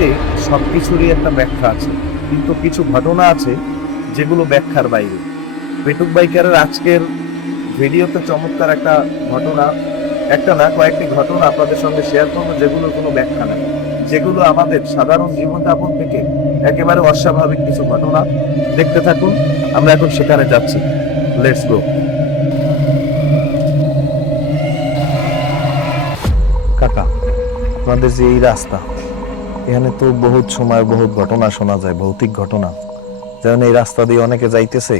পৃথিবীতে সবকিছুরই একটা ব্যাখ্যা আছে, কিন্তু কিছু ঘটনা আছে যেগুলো ব্যাখ্যার বাইরে। পেটুক বাইকারের আজকের ভিডিওতে চমৎকার একটা ঘটনা, একটা না কয়েকটি ঘটনা আপনাদের সঙ্গে শেয়ার করবো, যেগুলোর কোনো ব্যাখ্যা নেই, যেগুলো আমাদের সাধারণ জীবনযাপন থেকে একেবারে অস্বাভাবিক কিছু ঘটনা। দেখতে থাকুন, আমরা এখন সেখানে যাচ্ছি। Let's go. কাকা, আপনাদের যে এই রাস্তা, এখানে তো বহুত সময় বহুত ঘটনা শোনা যায়, ভৌতিক ঘটনা। যেমন এই রাস্তা দিয়ে অনেকে যাইতেছে,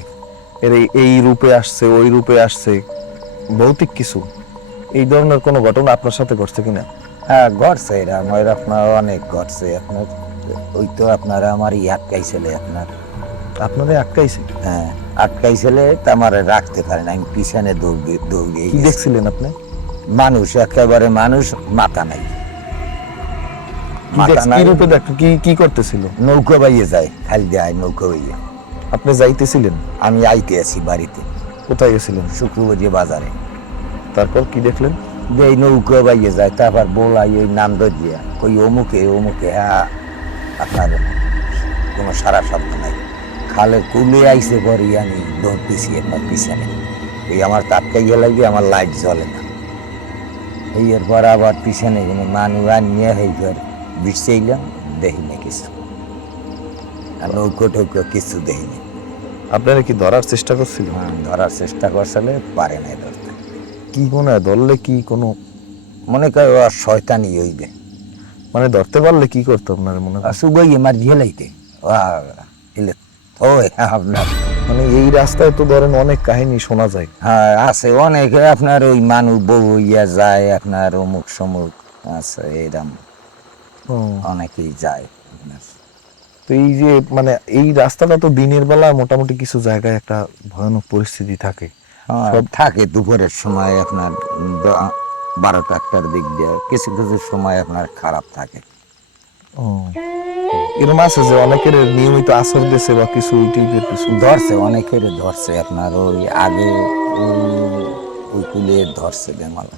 এর এই রূপে আসছে, ওই রূপে আসছে, ভৌতিক কিছু। এই ধরনের কোনো ঘটনা আপনার সাথে ঘটছে কিনা? হ্যাঁ, ঘটছে এরকম আপনার অনেক ঘটছে। আপনার ওই তো আপনার আমার আটকাইছিল আপনার। আপনাদের আটকাইছে? হ্যাঁ, আটকাইছিল তো আমার রাখতে পারে না, আমি পিছনে দৌড়িয়ে কি দেখছিলেন আপনি? মানুষ, একেবারে মানুষ, মাথা নাই। মাথা নাই, কি রূপে দেখেন? কি করতেছিল? নৌকো বাইয়ে যায়, খালি যায় নৌকো বাইয়ে। আপনি যাইতেছিলেন? আমি আইতে আছি বাড়িতে। কোথায় গেছিলেন? শুক্রবারে বাজারে। তারপর কি দেখলেন? যে এই নৌকো বাইয়ে যায়, তারপর বলাই ওই নাম ধরিয়া ওই অমুকে অমুকে। হ্যাঁ, আপনার কোনো সারা শব্দ নাই। খালে কুলে আইসে পরে আমি দৌড়তেছি একবার পিছনে। এই আমার তাৎকাই লাগে, আমার লাইট জ্বলে না। এই এরপর আবার পিছনে কোনো মানুষ নিয়ে এইবার বিছাইলাম, দেখি না কিছু। আর নৌকো টৌকো কিছু দেখিনি। আপনারা কি ধরার চেষ্টা করছিল? ধরার চেষ্টা করছিলে, পারে নাই ধরতে। কি মনে হয়, ধরলে কি কোনো মনে করে ও শয়তানি হইবে। মানে ধরতে পারলে কি করতো আপনার মনে হয়? সুবই আমার ঝেলাইতে এলে ওই আপনার। মানে এই রাস্তায় তো ধরেন অনেক কাহিনী শোনা যায়। হ্যাঁ, আছে অনেক। আপনার ওই মানুষ বউ হইয়া যায়, আপনার অমুক সমুক আছে, এরম অনেকেই যায় আপনার। তো এই যে মানে এই রাস্তাটা তো দিনের বেলা মোটামুটি কিছু জায়গায় একটা ভয়ানক পরিস্থিতি থাকে। সব থাকে দুপুরের সময় আপনার 12টা-1টার দিক দিয়ে, কিছু কিছু সময় আপনার খারাপ থাকে। এরকম আছে যে অনেকের নিয়মিত আসর দেশে বা কিছু এই টাইপের কিছু ধরছে, অনেকের ধরছে আপনার। ওই আগে ওই কুলে ধরছে বেমালা,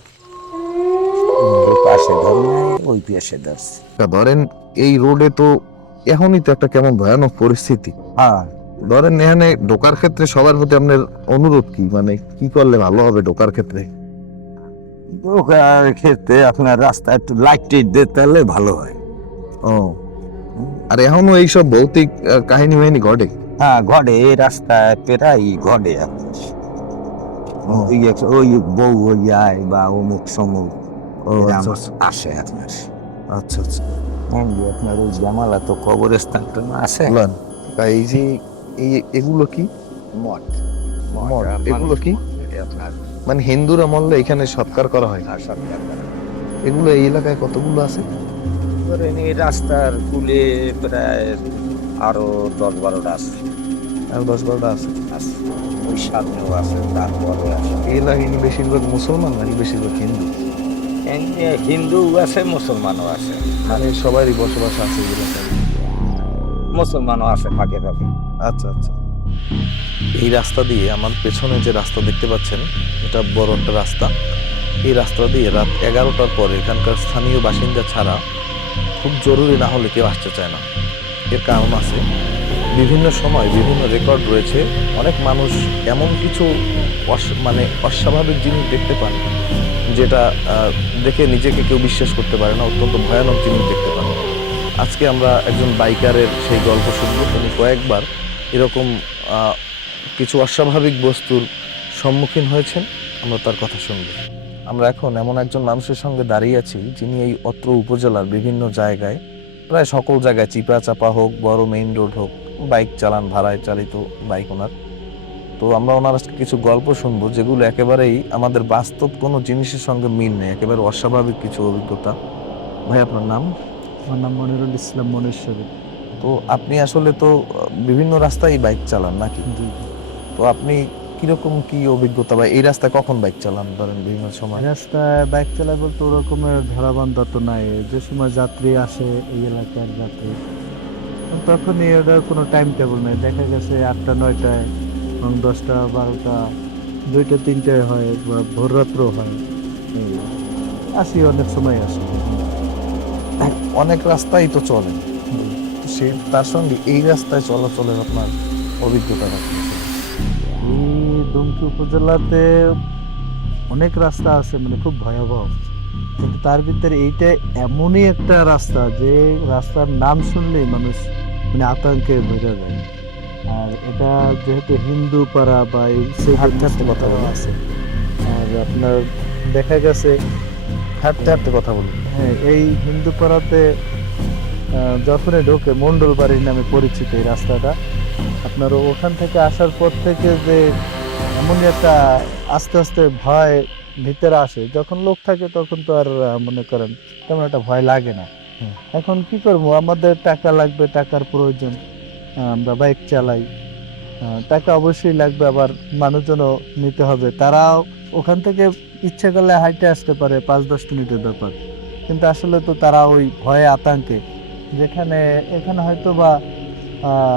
ওই পাশে ধর নাই, ওই পাশে ধরছে। ধরেন এই রোডে তো এখনই তো একটা কেমন ভয়ানক পরিস্থিতি। হ্যাঁ, ধরেন এখানে ঢোকার ক্ষেত্রে সবার প্রতি আপনার অনুরোধ কি, মানে কি করলে ভালো হবে ঢোকার ক্ষেত্রে? ঢোকার ক্ষেত্রে আপনার রাস্তা একটু লাইট টাইট দিতে পারলে ভালো হয়। ও, আর এখনো এইসব ভৌতিক কাহিনী বাহিনী ঘটে? হ্যাঁ, ঘটে। এই রাস্তায় প্রায় ঘটে আপনার। ওই বউ হইয়ায় বা অমুক সমুক আসে আপনার। আচ্ছা আচ্ছা। আপনার ওই জামালা তো কবরস্থানটা আছে। এই যে এগুলো কি মঠ, মঠ, এগুলো কি আপনার মানে হিন্দুরা মরলে এখানে সৎকার করা হয়? এগুলো এই এলাকায় কতগুলো আছে? ধরেন এই রাস্তার কুলে প্রায় আরো 10-12টা আছে। আর 10-12টা আছে। ওই সামনেও আছে, তারপরে আছে। এই এলাকায় বেশিরভাগ মুসলমান নাকি বেশিরভাগ হিন্দু? হিন্দু আছে, মুসলমানও আছে। মানে সবারই বসবাস আছে এই এলাকায়? মুসলমানও আছে ফাঁকে ফাঁকে। আচ্ছা আচ্ছা। এই রাস্তা দিয়ে আমার পেছনে যে রাস্তা দেখতে পাচ্ছেন, এটা বড় একটা রাস্তা। এই রাস্তা দিয়ে রাত 11টার পরে এখানকার স্থানীয় বাসিন্দা ছাড়া খুব জরুরি না হলে কেউ আসতে চায় না। এর কারণ আছে, বিভিন্ন সময় বিভিন্ন রেকর্ড রয়েছে। অনেক মানুষ এমন কিছু মানে অস্বাভাবিক জিনিস দেখতে পান, যেটা দেখে নিজেকে কেউ বিশ্বাস করতে পারে না। অত্যন্ত ভয়ানক জিনিস দেখতে পান। আজকে আমরা একজন বাইকারের সেই গল্প শুনব। তিনি কয়েকবার এরকম কিছু অস্বাভাবিক বস্তুর সম্মুখীন হয়েছেন। আমরা তার কথা শুনব। আমরা এখন এমন একজন মানুষের সঙ্গে দাঁড়িয়ে আছি, যিনি এই অত্র উপজেলার বিভিন্ন জায়গায়, প্রায় সকল জায়গায়, চিপা চাপা হোক, বড় মেইন রোড হোক, বাইক চালান, ভাড়ায় চালিত বাইক ওনার। তো আমরা ওনার কিছু গল্প শুনবো, যেগুলো একেবারেই আমাদের বাস্তব কোনো জিনিসের সঙ্গে মিল নেই, একেবারে অস্বাভাবিক কিছু অভিজ্ঞতা। ভাই, আপনার নাম? আমার নাম মনিরুল ইসলাম মনেশ্বরী। তো আপনি আসলে তো বিভিন্ন রাস্তায় বাইক চালান নাকি? জি। তো আপনি কিরকম কি অভিজ্ঞতা, বা এই রাস্তায় কখন বাইক চালান ধরেন বিভিন্ন সময়? রাস্তায় বাইক চালায় বলতে ওরকমের ধরাবান্ধা তো নাই। যে সময় যাত্রী আসে এই এলাকার যাত্রী, তখনই ওটার কোনো টাইম টেবিল নেই। দেখা গেছে 8টা-9টায় এবং 10টা-12টা, 2টা-3টায় হয়, বা ভোর রাত্রেও হয়। আসি, অনেক সময় আসি। অনেক রাস্তাই তো চলে, তো সে তার সঙ্গে এই রাস্তায় চলাচলের আপনার অভিজ্ঞতা রাখছে। এই দুমকি উপজেলাতে অনেক রাস্তা আছে মানে খুব ভয়াবহ, কিন্তু তার ভিতরে এইটা এমনই একটা রাস্তা যে রাস্তার নাম শুনলেই মানুষ মানে আতঙ্কে ভরে যায়। আর এটা যেহেতু হিন্দু পাড়া বা এই হাঁটতে হাঁটতে কথা বলি। আছে, আর আপনার দেখা গেছে হাঁটতে হাঁটতে কথা বলুন। হ্যাঁ, এই হিন্দু পাড়াতে যখনই ঢোকে মন্ডল বাড়ির নামে পরিচিত এই রাস্তাটা, আপনার ওখান থেকে আসার পর থেকে যে এমনই একটা আস্তে আস্তে ভয় ভিতরে আসে, যখন লোক থাকে তখন তো আর মনে করেন তেমন একটা ভয় লাগে না। হুম। এখন কি করবো, আমাদের টাকা লাগবে, টাকার প্রয়োজন, আমরা বাইক চালাই, টাকা অবশ্যই লাগবে, আবার মানুষজনও নিতে হবে। তারাও ওখান থেকে ইচ্ছে করলে হাইটে আসতে পারে, 5-10 মিনিটের ব্যাপার, কিন্তু আসলে তো তারা ওই ভয়ে আতঙ্কে, যেখানে এখানে হয়তো বা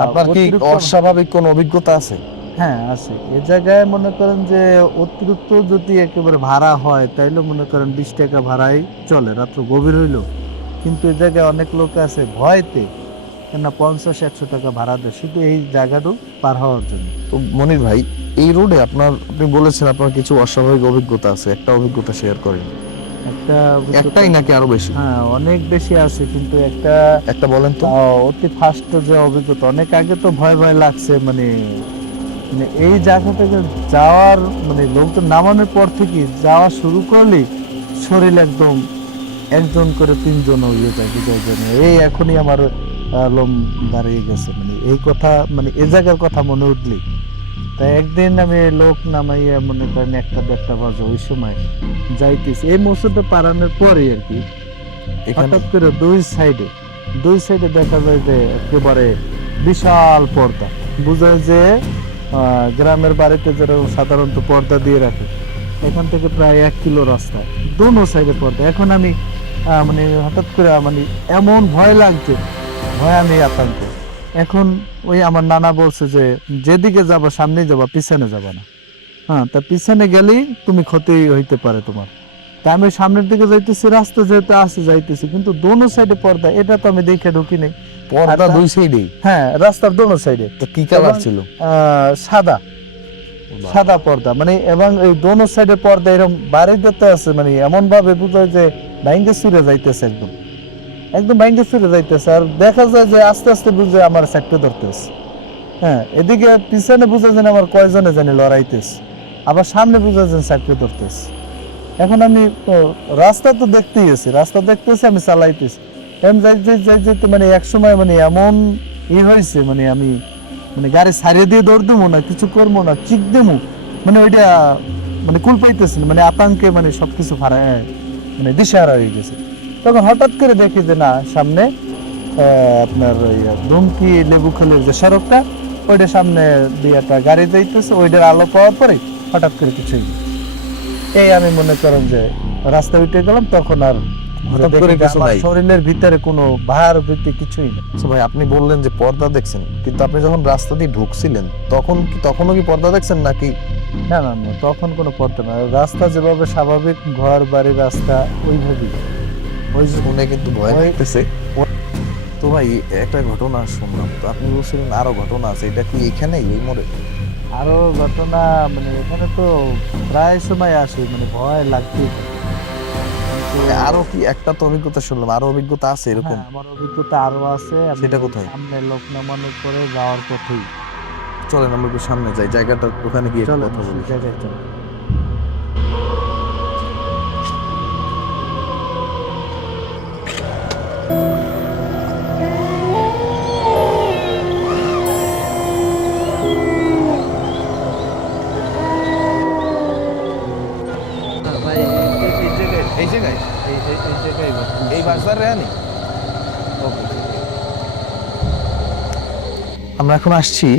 আপনার কি অতিরিক্ত- অস্বাভাবিক কোনো অভিজ্ঞতা আছে? হ্যাঁ আছে, এ জায়গায় মনে করেন যে অতিরিক্ত যদি একেবারে ভাড়া হয় তাইলে মনে করেন 20 টাকা ভাড়াই চলে, রাত্র গভীর হইলো। কিন্তু এ জায়গায় অনেক লোক আছে ভয়তে কেন 50-100 টাকা ভাড়া দেয় শুধু এই জায়গাটু পার হওয়ার জন্য। তো মনির ভাই, এই রোডে আপনি বলেছেন আপনার কিছু অস্বাভাবিক অভিজ্ঞতা আছে, একটা অভিজ্ঞতা শেয়ার করেন। একটা অভিজ্ঞতা- একটাই নাকি আরো বেশি? হ্যাঁ অনেক বেশি আছে, কিন্তু একটা একটা বলেন তো। অতি ফার্স্ট যে অভিজ্ঞতা, অনেক আগে তো ভয় ভয় লাগছে, মানে মানে এই জায়গা থেকে যাওয়ার মানে লোকজন নামানোর পর থেকে যাওয়া শুরু করলে শরীর একদম একজন করে 3জন হয়ে যায়, বুঝার জন্য এই এখনই আমার লোম দাঁড়িয়ে গেছে, মানে এই কথা, মানে এই জায়গার কথা মনে উঠলি। তাই একদিন আমি লোক নামাইয়া মনে করেন 1টা-1:30 বাজে ওই সময় যাইতেছি এই মৌসুমটা পারানোর পরে আর কি, এখানে হঠাৎ করে দুই সাইডে দেখা যায় যে একেবারে বিশাল পর্দা, বোঝায় যে গ্রামের বাড়িতে যেরকম সাধারণত পর্দা দিয়ে রাখে, এখান থেকে প্রায় 1 কিলো রাস্তা, দোনো সাইডে পর্দা। এখন আমি মানে হঠাৎ করে মানে এমন ভয় লাগছে, ভয় আমি আতঙ্ক। এখন ওই আমার নানা বলছে যে যেদিকে যাবা সামনে যাবা, পিছনে যাবা না। হ্যাঁ, তা পিছনে গেলেই তুমি ক্ষতি হইতে পারে তোমার। তা আমি সামনের দিকে যাইতেছি, রাস্তা যেহেতু আছে যাইতেছি, কিন্তু দোনো সাইডে পর্দা, এটা তো আমি দেখে ঢুকি নাই। পর্দা আচ্ছা। দুই সাইডেই? হ্যাঁ, রাস্তার দোনো সাইডে তো কি কালার এবং- ছিল? সাদা সাদা পর্দা, মানে এবং এই দোনো সাইডে পর্দা এরকম বাড়ি দিতে আছে, মানে এমন ভাবে বুঝায় যে ভাঙ্গে ছিঁড়ে যাইতেছে, একদম একদম ভাঙ্গে ছিঁড়ে যাইতেছে। আর দেখা যায় যে আস্তে আস্তে বুঝে আমার চাকরি ধরতেছে। হ্যাঁ, এদিকে পিছনে বুঝে যেন আমার কয়জনে জানি লড়াইতেছে, আবার সামনে বুঝে যেন চাকরি ধরতেছে। এখন আমি রাস্তা তো দেখতেই আছি, রাস্তা দেখতেছি, আমি চালাইতেছি, এম যাইতে মানে এক সময় মানে এমন হয়েছে, মানে আমি মানে গাড়ি ছাড়িয়ে দিয়ে দৌড় দেবো না, কিছু করবো না, চিক দেবো, মানে ওইটা মানে কুল পাইতেছি না, মানে আতঙ্কে মানে সবকিছু মানে দিশেহারা হয়ে গেছে। তখন হঠাৎ করে দেখি যে না, সামনে আপনার ওই দুমকি লেবুখালের যে সড়কটা, ওইটা সামনে দিয়ে একটা গাড়ি যাইতেছে, ওইটার আলো পাওয়ার পরে হঠাৎ করে কিছুই নেই। এই আমি মনে করেন যে রাস্তা উঠে গেলাম, তখন আর হঠাৎ দেখি করে যে কিছু আমার নাই। শরীরের ভিতরে কোনো ভার বৃত্তি কিছুই নেই। আচ্ছা ভাই, আপনি বললেন যে পর্দা দেখছেন, কিন্তু আপনি যখন রাস্তা দিয়ে ঢুকছিলেন তখনও কি পর্দা দেখছেন নাকি? না না না, তখন কোনো পড়তো না, রাস্তা যেভাবে স্বাভাবিক ঘর বাড়ি রাস্তা ওইভাবেই। ওই শুনে কিন্তু ভয় ওই- লাগতেছে। তো ভাই, একটা ঘটনা শুনলাম, তো আপনি বলছিলেন আরো ঘটনা আছে, এটা কি এখানেই এই মোড়ে? আরো ঘটনা মানে এখানে তো প্রায় সময় আসে, মানে ভয় লাগতেই থাকে। কিন্তু আরো কি একটা তো অভিজ্ঞতা শুনলাম, আরো অভিজ্ঞতা আছে এরকম? হ্যাঁ, আমার অভিজ্ঞতা আরো আছে। আমি সেটা কোথায়? সামনে লোক নামানোর পরে যাওয়ার পথেই। চলেন আমরা একটু সামনে যাই, জায়গাটা ওখানে গিয়ে একটু চলো কথা বলি। জায়গায় চলো। ভাই এই জায়গায় এই জায়গায়? এই জায়গায় এই বাজার রেহানি? আমরা এখন আসছি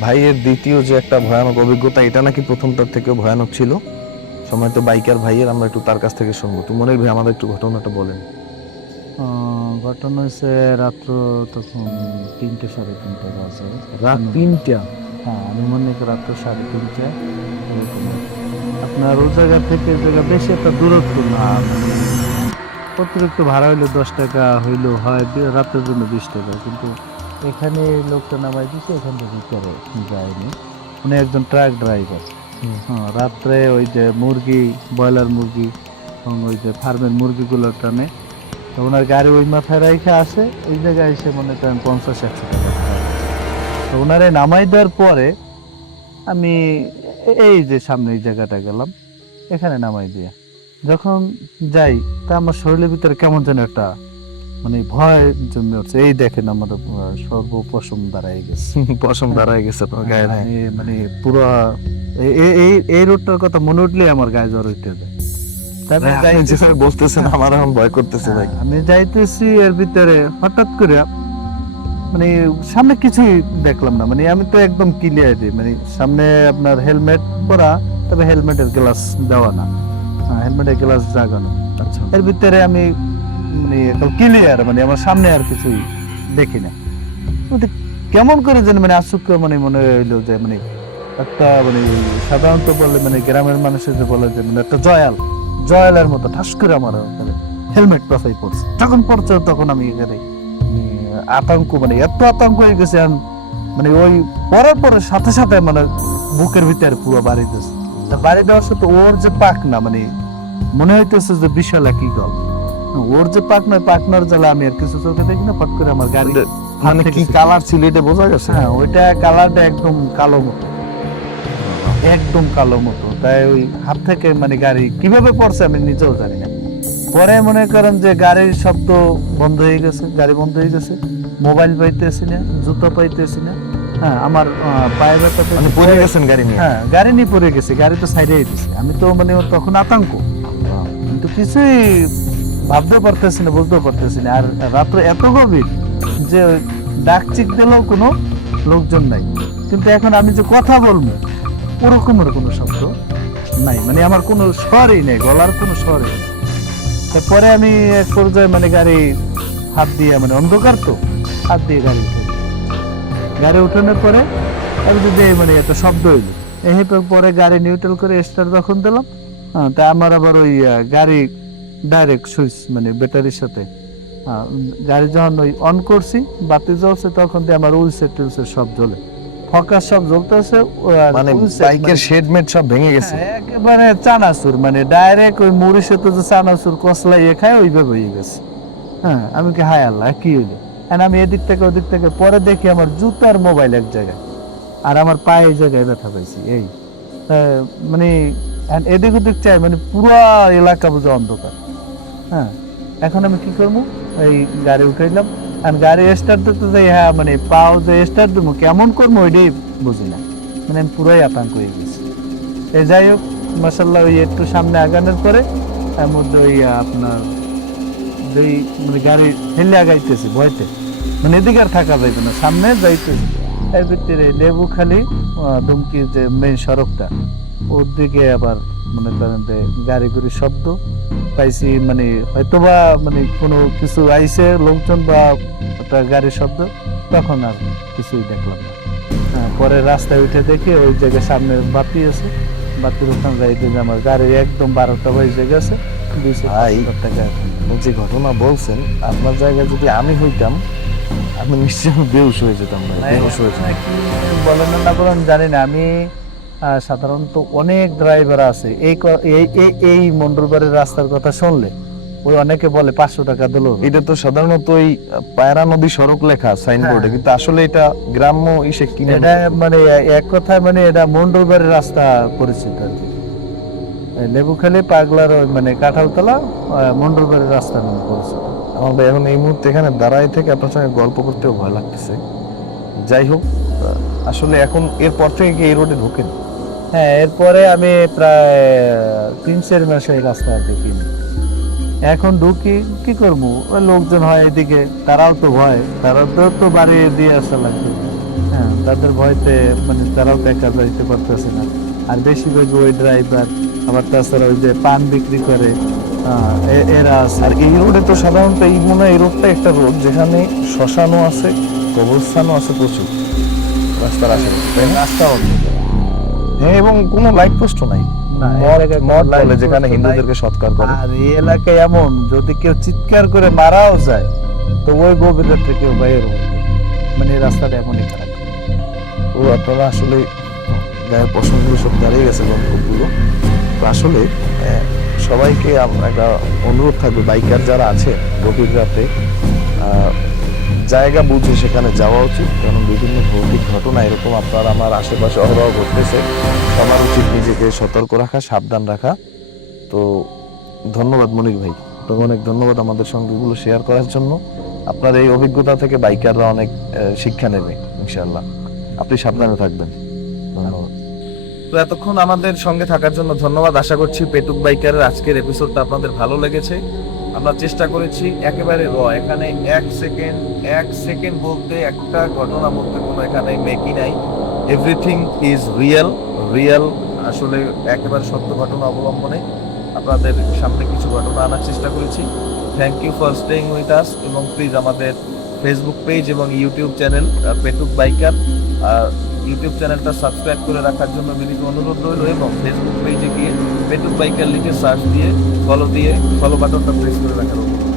ভাইয়ের দ্বিতীয় যে একটা ভয়ানক অভিজ্ঞতা, এটা নাকি প্রথমটার থেকেও ভয়ানক ছিল। সময় তো বাইকার ভাইয়ের, আমরা একটু তার কাছ থেকে শুনবো। তো মনির ভাই, আমাদের একটু ঘটনাটা বলেন। ঘটনা হয়েছে রাত্র তখন 3:30-3:30 বাজে। রাত 3টা? হ্যাঁ, আনুমানিক রাত্র 3:30 এরকম। আপনার ও জায়গা থেকে এই জায়গা বেশি একটা দূরত্ব না, অতিরিক্ত ভাড়া হইলো 10 টাকা, হইলো হয় রাতের জন্য 20 টাকা, কিন্তু এখানে লোকটা নামাই দিছে, এখান থেকে ভিতরে যায়নি। উনি একজন ট্রাক ড্রাইভার। হ্যাঁ, রাত্রে ওই যে মুরগি, ব্রয়লার মুরগি এবং ওই যে ফার্মের মুরগিগুলো টানে। তো ওনার গাড়ি ওই মাথায় রেখে আসে, এই জায়গায় এসে মনে করেন 50-100 টাকা ভাড়া দিছে। তো ওনারে নামাই দেওয়ার পরে আমি এই যে সামনে এই জায়গাটা গেলাম, এখানে নামাই দিয়ে যখন যাই, তা আমার শরীরের ভিতরে কেমন যেন একটা মানে ভয় জন্মে উঠছে। এই দেখেন আমার সর্বপশম দাঁড়ায় গেছে, পশম দাঁড়ায় গেছে তোমার গায়ে। মানে পুরো এই রোডটার কথা মনে উঠলেই আমার গায়ে জ্বর উঠে যায়। তা আমি যাইতেছি- বলতেছেন আমার এখন ভয় করতেছে ভাই। আমি যাইতেছি, এর ভিতরে হঠাৎ করে মানে সামনে কিছুই দেখলাম না। মানে আমি তো একদম ক্লিয়ার, মানে সামনে আপনার হেলমেট পরা, তবে হেলমেটের গ্লাস দেওয়া না, হেলমেটের গ্লাস জাগানো। আচ্ছা, এর ভিতরে আমি মানে ক্লিয়ার, মানে আমার সামনে আর কিছুই দেখি না। ওটা কেমন করে যেন মানে আশ্চর্য মানে মনে হইলো যে মানে একটা মানে সাধারণত বলে মানে গ্রামের মানুষের যে বলে যে মানে একটা জয়ালের মতো ঠাস করে আমার হেলমেট পাশাই পড়ছে। যখন পড়ছে তখন আমি এখানে আতঙ্ক, মানে এত আতঙ্ক হয়ে গেছে, মানে ওই পড়ার পরে সাথে সাথে মানে বুকের ভিতরে পুরো বাড়ি দিয়েছে। বাড়ি দেওয়ার সাথে ওর যে পাক না, মানে মনে হইতেছে যে বিশাল একই গল। ওর যে পাকনার জ্বালা আমি আর কিছু চোখে দেখি না। ফট করে আমার গাড়ি মানে কি কালার ছিল এটা বোঝা গেছে? হ্যাঁ, ওইটা কালারটা একদম কালো মতো, একদম কালো মতো। তাই ওই হাত থেকে মানে গাড়ি কিভাবে পড়ছে আমি নিজেও জানি না। পরে মনে করেন যে গাড়ির শব্দ বন্ধ হয়ে গেছে, গাড়ি বন্ধ হয়ে গেছে, মোবাইল পাইতেছি না, জুতো পাইতেছি না। হ্যাঁ, আমার পায়ে ব্যথা মানে পড়ে গেছেন গাড়ি নিয়ে? হ্যাঁ, গাড়ি নিয়ে পড়ে গেছে, গাড়ি তো সাইডে দিছে। আমি তো মানে তখন আতঙ্ক, কিন্তু কিছুই ভাবতেও পারতেছি না, বুঝতেও পারতেছি না। আর রাত্রে এত গভীর যে ডাক চিক দিলেও কোনো লোকজন নাই। কিন্তু এখন আমি যে কথা বলবো ওরকমের কোনো শব্দ নাই, মানে আমার কোনো স্বরই নেই, গলার কোনো স্বরই নেই। তারপরে আমি এক পর্যায়ে মানে গাড়ি হাত দিয়ে, মানে অন্ধকার তো, হাত দিয়ে গাড়ি উঠানোর পরে আমি যদি মানে একটা শব্দ হইলো, এই পরে গাড়ি নিউট্রাল করে স্টার্ট যখন দিলাম, তা আমার আবার ওই গাড়ি ডাইরেক্ট সুইচ মানে ব্যাটারির সাথে গাড়ি যখন ওই অন করছি, বাতি জ্বলছে, তখন দিয়ে আমার উইলসেট টুইলসেট সব জ্বলে, ফোকাস সব জ্বলতেছে। মানে বাইকের শেডমেট সব ভেঙে গেছে একেবারে চানাচুর, মানে ডাইরেক্ট ওই মুড়ির সাথে যে চানাচুর কসলাই খায় ওইভাবে হয়ে গেছে। হ্যাঁ, আমি কি হায় আল্লাহ কি হইলো। আমি এদিক থেকে ওদিক থেকে পরে দেখি আমার জুতার মোবাইল এক জায়গায়, আর আমার পায়ে এই জায়গায় ব্যথা পাইছি। এই মানে এদিক ওদিক চাই, মানে পুরো এলাকা বুঝে অন্ধকার। হ্যাঁ, এখন আমি কি করবো, এই গাড়ি উঠাইলাম, আর গাড়ি স্টার্ট দিতে যাই, হ্যাঁ মানে পাও যে স্টার্ট দেবো কেমন করবো ওইটাই বুঝি না, মানে আমি পুরোই আতঙ্ক হয়ে গেছি। এই যাই হোক, মাসাল্লাহ ওই একটু সামনে আগানোর পরে তার মধ্যে ওই আপনার যেই মানে গাড়ি ঠেলে আগাইতেছি ভয়তে, মানে এদিকে আর থাকা যাইবে না, সামনে যাইতেছি। এর ভিতরে লেবুখালী দুমকি যে মেইন সড়কটা, ওর দিকে আবার মনে করেন যে গাড়ি গুড়ির শব্দ পাইছি, মানে হয়তোবা মানে কোনো কিছু আইছে লোকজন বা একটা গাড়ির শব্দ, তখন আর কিছুই দেখলাম না। হ্যাঁ, পরে রাস্তায় উঠে দেখে ওই জায়গায় সামনে বাতি আছে, বাতির ওখানে যাইতে যে আমার গাড়ি একদম 12টা বাজে গেছে। 250 টাকা। যে ঘটনা বলছেন, আপনার জায়গায় যদি আমি হইতাম আমি নিশ্চয়ই বেহুশ হয়ে যেতাম ভাই, বেহুশ হয়ে যেতাম। বলেন না বলেন জানি না, আমি সাধারণত অনেক ড্রাইভার আছে এই মন্ডলবাড়ির রাস্তার কথা শুনলে ওই অনেকে বলে 500 টাকা দিল। এটা তো সাধারণত ওই পায়রা নদী সড়ক লেখা সাইনবোর্ডে, কিন্তু আসলে এটা গ্রাম্য ইসে কি এটা মানে এক কথায় মানে এটা মন্ডলবাড়ির রাস্তা পরিচিত আর কি। লেবুখালী পাগলার মানে কাঁঠালতলা মন্ডলবাড়ির রাস্তা নামে পরিচিত। আমার ভাই এখন এই মুহূর্তে এখানে দাঁড়ায় থেকে আপনার সঙ্গে গল্প করতেও ভয় লাগতেছে। যাই হোক, আসলে এখন এরপর থেকে কি এই রোডে ঢোকেন? হ্যাঁ, এরপরে আমি প্রায় 3-4 মাস এই রাস্তা দেখিনি। এখন ঢুকি কি করবো, ওই লোকজন হয় এদিকে, তারাও তো ভয়, তারাও তো বাড়ি দিয়ে আসা লাগবে। হ্যাঁ, তাদের ভয়তে মানে তারাও দেখা যাইতে পারতেছে না। আর বেশিরভাগ ওই ড্রাইভার, আবার তাছাড়া ওই যে পান বিক্রি করে এরা আছে। আর এই রোডে তো সাধারণত এই মনে হয় এই রোডটা একটা রোড যেখানে শ্মশানও আছে, কবরস্থানও আছে প্রচুর রাস্তার আশেপাশে, রাস্তা হ্যাঁ, এবং কোনো লাইট পোস্টও নাই। মঠ বলে যেখানে হিন্দুদেরকে সৎকার করে। আর এই এলাকায় এমন যদি কেউ চিৎকার করে মারাও যায় তো ওই গভীর রাত্রে কেউ বাইরে মানে এই রাস্তাটা এমনই খারাপ। ও আপনারা আসলে গায়ের পশমগুলো সব দাঁড়িয়ে গেছে গন্তব্যগুলো। তো আসলে সবাইকে একটা অনুরোধ থাকবে, বাইকার যারা আছে গভীর রাতে জায়গা বুঝে সেখানে যাওয়া উচিত, কারণ বিভিন্ন ভৌতিক ঘটনা এরকম আপনার আমার আশেপাশে অহরহ ঘটতেছে। সবার উচিত নিজেকে সতর্ক রাখা, সাবধান রাখা। তো ধন্যবাদ মনির ভাই, আপনাকে অনেক ধন্যবাদ আমাদের সঙ্গে এগুলো শেয়ার করার জন্য। আপনার এই অভিজ্ঞতা থেকে বাইকাররা অনেক শিক্ষা নেবে ইনশাআল্লাহ। আপনি সাবধানে থাকবেন। ধন্যবাদ। তো এতক্ষণ আমাদের সঙ্গে থাকার জন্য ধন্যবাদ। আশা করছি পেটুক বাইকারের আজকের এপিসোডটা আপনাদের ভালো লেগেছে। আমরা চেষ্টা করেছি একেবারে এখানে এক সেকেন্ড বলতে, একটা ঘটনা বলতে কোনো এখানে মেকি নাই। Everything is real. আসলে একেবারে সত্য ঘটনা অবলম্বনে আপনাদের সামনে কিছু ঘটনা আনার চেষ্টা করেছি। Thank you for staying with us, এবং প্লিজ আমাদের ফেসবুক পেজ এবং YouTube channel Petuk biker YouTube চ্যানেলটা সাবস্ক্রাইব করে রাখার জন্য বিনীত অনুরোধ রইল, এবং ফেসবুক পেজে গিয়ে পেটুক বাইকার লিখে সার্চ দিয়ে ফলো বাটনটা প্রেস করে রাখার অনুরোধ।